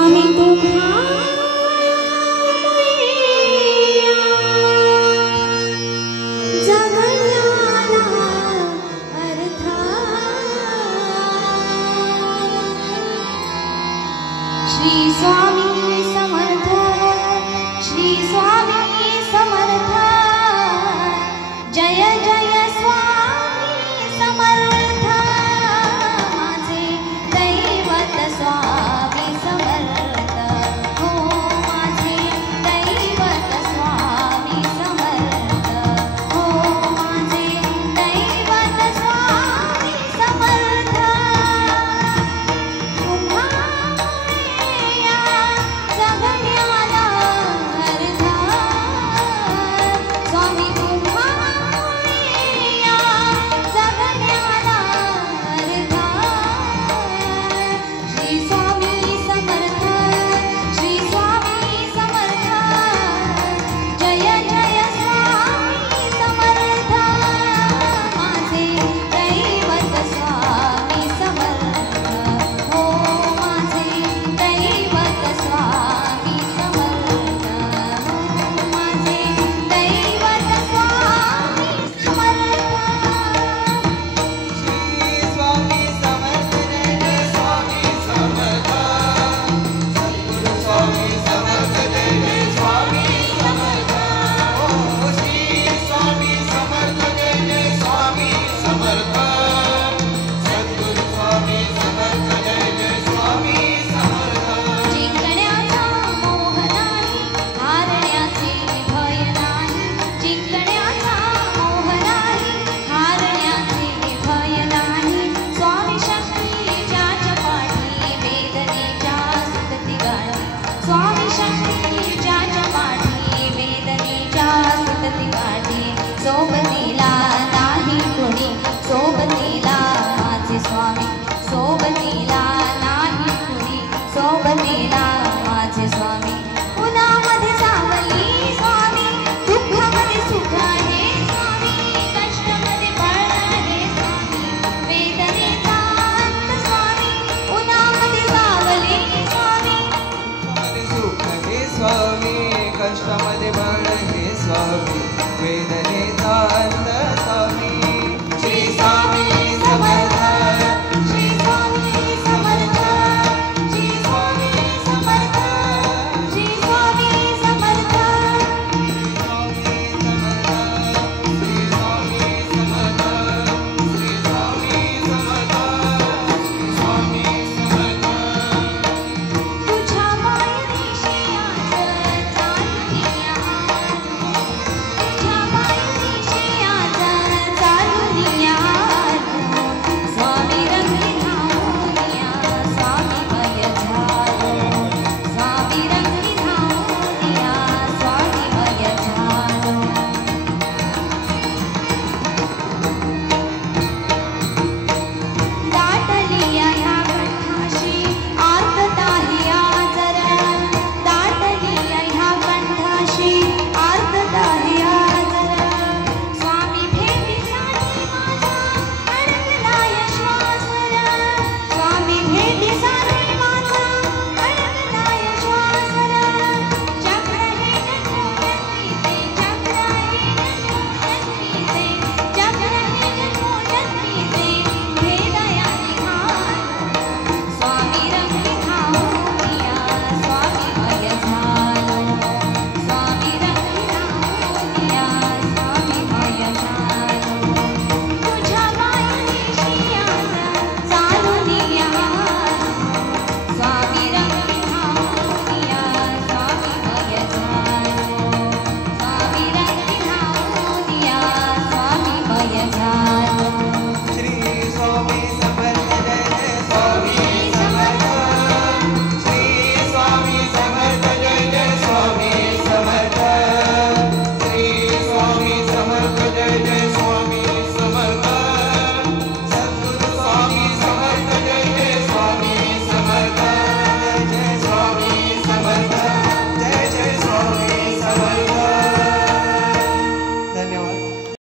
स्वामी तुम्हा श्री स्वामी समर्थ, श्री स्वामी समर्थ, जय जय स्वामी समर्थ, माझे दैवत स्वामी समर्थ, हो माझे दैवत स्वामी समर्थ, हो माझे दैवत स्वामी समर्थ, सोबतीला नाही कुणी, सोबतीला माझे स्वामी, सोबतीला नाही कुणी, सोबतीला माझे स्वामी, उन्हामध्ये सावली स्वामी, दुःखामध्ये सुख आहे स्वामी, कष्टामध्ये बळ आहे स्वामी, वेदनेचा अंत स्वामी, उन्हामध्ये सावली स्वामी, सुख आहे स्वामी, कष्टामध्ये